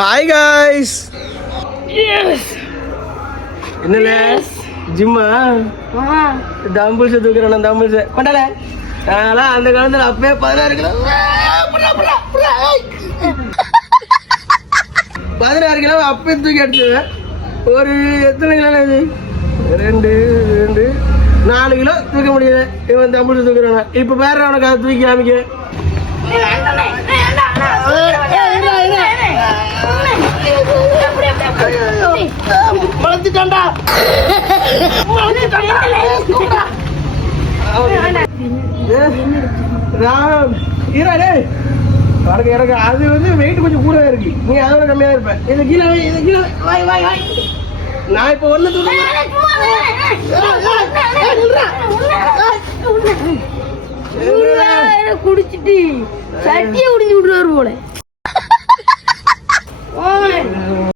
Hi guys. என்னல ஜிம்மா dumbbells தூக்குறேன். Dumbbells கொண்டால அதெல்லாம் அந்த காலத்தில் அப்பவே 16 கிலோ 16 கிலோ அப்பவே தூக்கி அடிச்சுவேன். ஒரு எத்தனை கிலோ இது 4 கிலோ தூக்க முடியல. இவன் டம்பிள்ஸ் தூக்குறானா. இப்போ வேற அவனுக்கு அதை தூக்கி காமிக்க வளர்த்துட்டான்டா. எனக்கு அது வந்து வெயிட் கொஞ்சம் கூட இருக்கு. நீ அதோட கம்மியா இருப்ப. இது கீழே இது கீழே வாய் வாய் வாய். நான் இப்ப ஒண்ணு குடிச்சிட்டு சட்டியை உடிஞ்சு விடுவாரு போல.